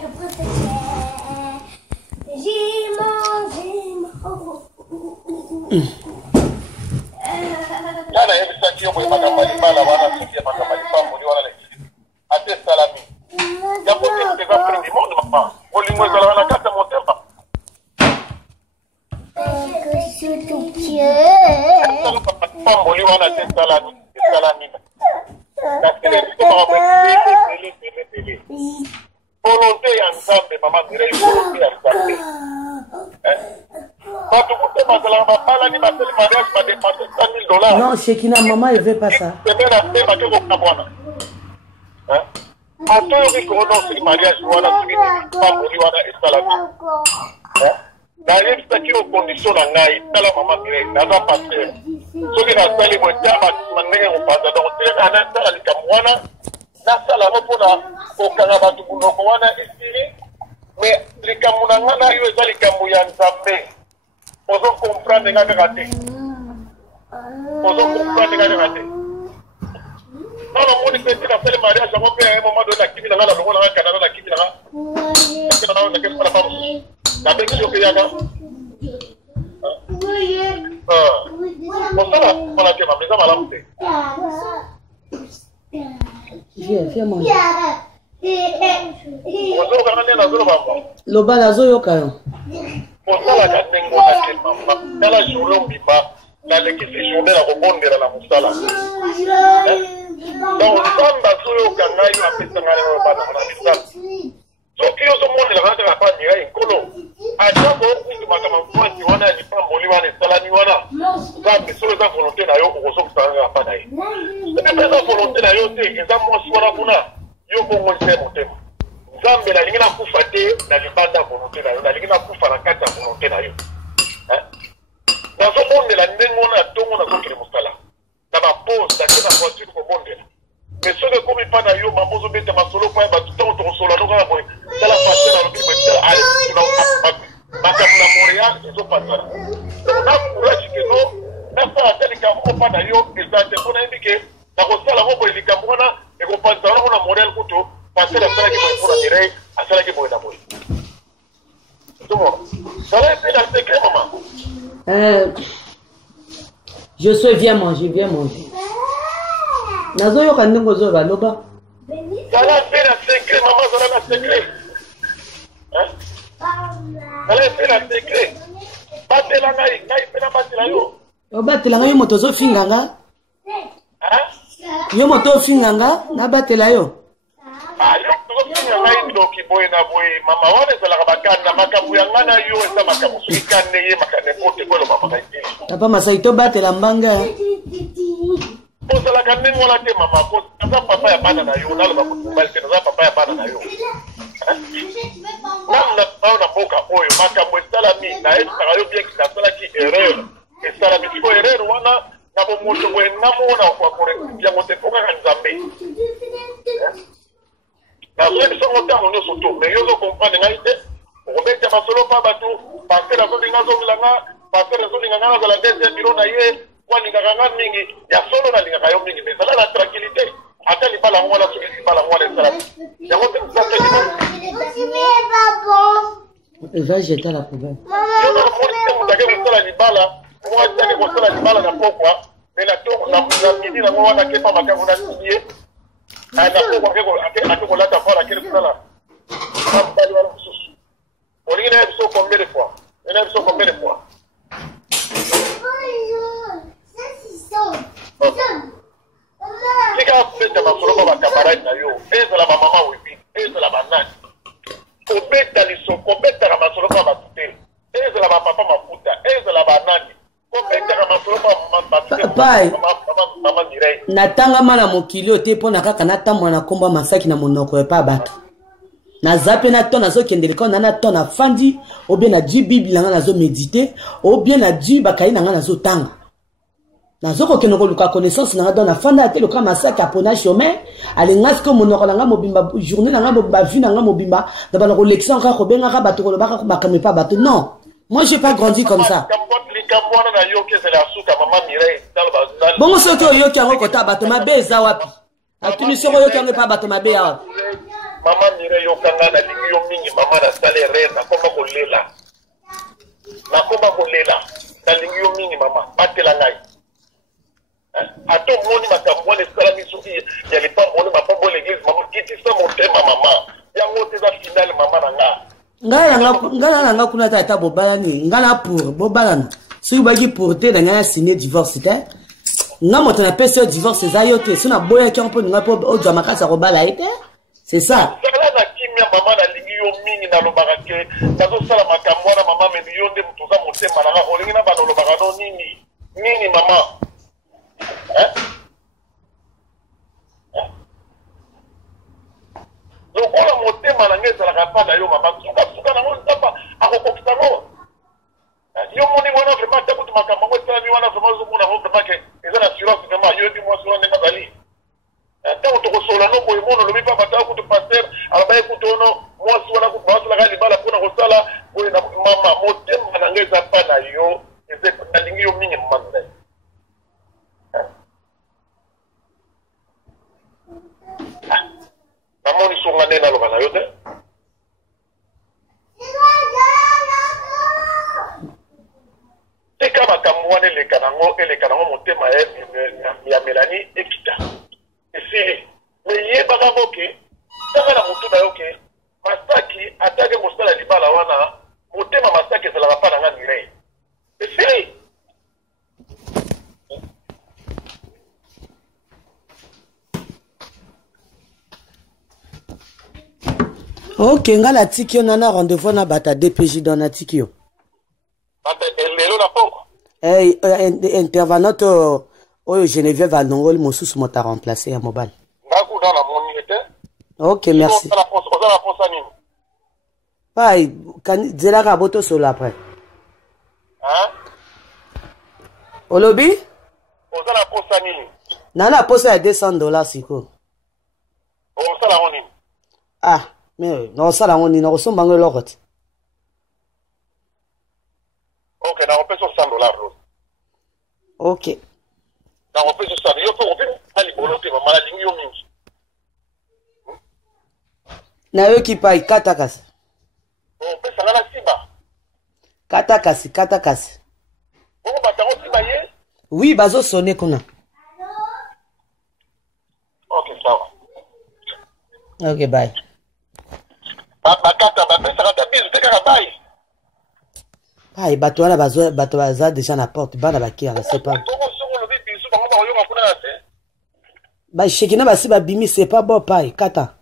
Nana yebi saki yo makamali bala wana siki makamali pambo ni wana leki. Ate salami. Yapo te va prendre du monde papa. Olingo ezala wana kata motemba. Pambo ni wana te salami, salami. Parce que les gens vont volonté ya Nzambe mama direi volonté ya Nzambe. Non, Shekina, maman, elle veut pas ça. Mais les Kamounangana, ils ont les Kamouyan Zambé. Ils ont compris les gars de raté. Ils ont compris les gars de raté. Non, non, on est fait le mariage, on va un moment de la Kimi, la Canada, la Kimi, la bénédiction qu'il y a là. On a fait ma maison à la Viens manger. Loba la zo yoka yo. Mosala ka tengo na kema. Kala juro biba na lekisi journée la rebondera la musala. Donc samba zo yoka ngayo apesa ngale no bana na misala. So kiyo zo monde la ngata pa ni ai kolo. Acha bo ku ma kama mfati wana ni pa moli wana sala ni wana. Zambe so za volonté na yo ko so kusanga pa dai. Eza volonté na yo te eza mo swara kuna. Yo bongo nse motema. Nzambe na lingina kufa te na libanda volonté na yo na lingina kufa na kata volonté na yo. Nazo bondela ndengo na tongo na kokele mosala. Na ba pose na kena voiture ko bondela. Mais ce que comme pas na yo mamozo beta masolo pa ba tout temps to solo no ka boy. Tala passer na lobi beta ale na maka na Montréal ils ont pas ça. Na courage que no na fa tele ka mo pa na yo exacte ko na indike na ko sala mo boy likamona et ko pa na na Montréal kuto passer la sala ki boy pour direct a sala ki boy na boy. Tout le monde. Ça va être la secret maman. Je suis viens manger. Nazo yo kandengo zo ba loba. Ça va faire la secret maman, ça va la secret. Ça va faire la secret. Batela ngai pena batela yo. O batela ngai moto zo finganga. Yo moto finganga na batela yo. Yo to finganga ndo ki boy na boy mama wana za la bakana makabu yangana yo esa makabu sikane ye makane pote kwelo mama ngai. Papa masaito batela mbanga. Posa la kanne ngola te mama posa za papa ya bana na yo nalo bakumbali te za papa ya bana na yo. Namna na boka oyo makabu esala mi na esa yo bien ki sala ki erreur. Esala mi ko erreur wana na bo moto we namona kwa kore ya mote koka Nzambe. Na wewe songo ta ono soto mais yo zo comprendre ngai te. O beta masolo pa batu parce la zo dinga zo milanga parce la zo dinga na za la deuxième bureau na ye. Waninganga mingi ya solo na linga kayo mingi mais la tranquillité ata ni bala ngwala suki bala ngwala sala ya wote msasa ni va jeter la poubelle mtake kusala ni bala moi take kusala ni bala na pokwa mais na to na midi na mwana kepa makango na tie na pokwa ke ko lata fala kile kusala bali wala susu olingine biso combien de fois ena biso combien de fois Kika kupeta masolo kwa kamarani na yo. Eza la mama wepi. Eza la banani. Kubeta lisoko. Kubeta la masolo kwa matute. Eza la papa mafuta. Eza la banani. Kubeta la masolo kwa matute. Mama direi. Natanga mana mokili ote po na kaka natamwa na komba masaki na monoko ya pa bato. Na zape na ton nazo kendeleka na ton na fandi ou bien na di bible nga nazo méditer ou bien na di bakai nga nazo tanga. Nazo ko kenoko luka connaissance na don na fanda te luka masaka pona chemin ale ngasko monoko nga mobimba journée nga mobimba vie nga mobimba da ba ko lection ka ko benga ka bato ko ba ka makame pa bato non. Moi j'ai pas grandi comme ça. Bon ce que yo ki ngo ko ta bato mabe eza wapi? Atuni soko yo ki ngo pa bato mabe ya wapi? Mama mire yo kanga na lingi yo mingi te za finale mama na nga. Ngala nga kuna ta bobala ni ngala pour bobalana. Si bagi pour te na nga signer divorce te. Nga moto na pese divorce za yo te. Sina boya ki on peut nga po o jamaka sa robala ite. C'est ça. Sala na kimia mama na lingi yo mingi na lobaka ke. Tazo sala makambo na mama me yo nde mutuza motema na nga olingi na bana lobaka no nini. Nini mama. Donc on a motema na ngeza la kapana yo mama. Suka na ngona tapa akokokisa ngo. Yo moni wana vraiment ta kutu makambo ngota mi wana vraiment zo mona ho vraiment ke eza na assurance vraiment yo di mo so na ngazali. Tant que tu reçois no boy mono lobi pa bata kutu pasteur alabaye kutu ono mo so wana kutu baso la gali bala kuna kosala boy na mama motema na ngeza pa na yo eze na lingi yo mingi mmanze. Namoni songa nena loba na yo te. Eka makambo wana eleka nango motema ya Mélanie ekita. Esili. Me yebaka boke, tanga na mutu na yo ke, Masaki atage mosala libala wana, motema Masaki ezalaka pa na nga Mireille. Esili. Ok, ngala tikio nana rendez-vous na bata DPJ dans na tikio. Lelo na poko. Intervenante oyo Geneviève Alongoli mosusu mota remplacer ya mobile. Ngaku dans la monite. Ok, merci. On a la posa nini. Pai, kan zela ka boto solo après. Hein? Olobi? On a la posa nini. Nana posa ya $200 siko. On sala nini. Ah, mais non sala ngoni na kosomba ngo lokot. Ok, na on $100. Ok. Na on peut $100. Yo to on ali bolote mama la lingi yo mingi. Na yo ki pai katakasi. On peut ça la siba. Katakasi. On va batango siba ye. Oui, bazo sonner kuna. Ok, sawa. Ok, bye. Bakata bapesa kata bizu te kaka bye. Pai, bato wana bato baza déjà na porte, bana bakia, je sais pas. Ba shekina basi ba bimi, c'est pas bon pai, kata.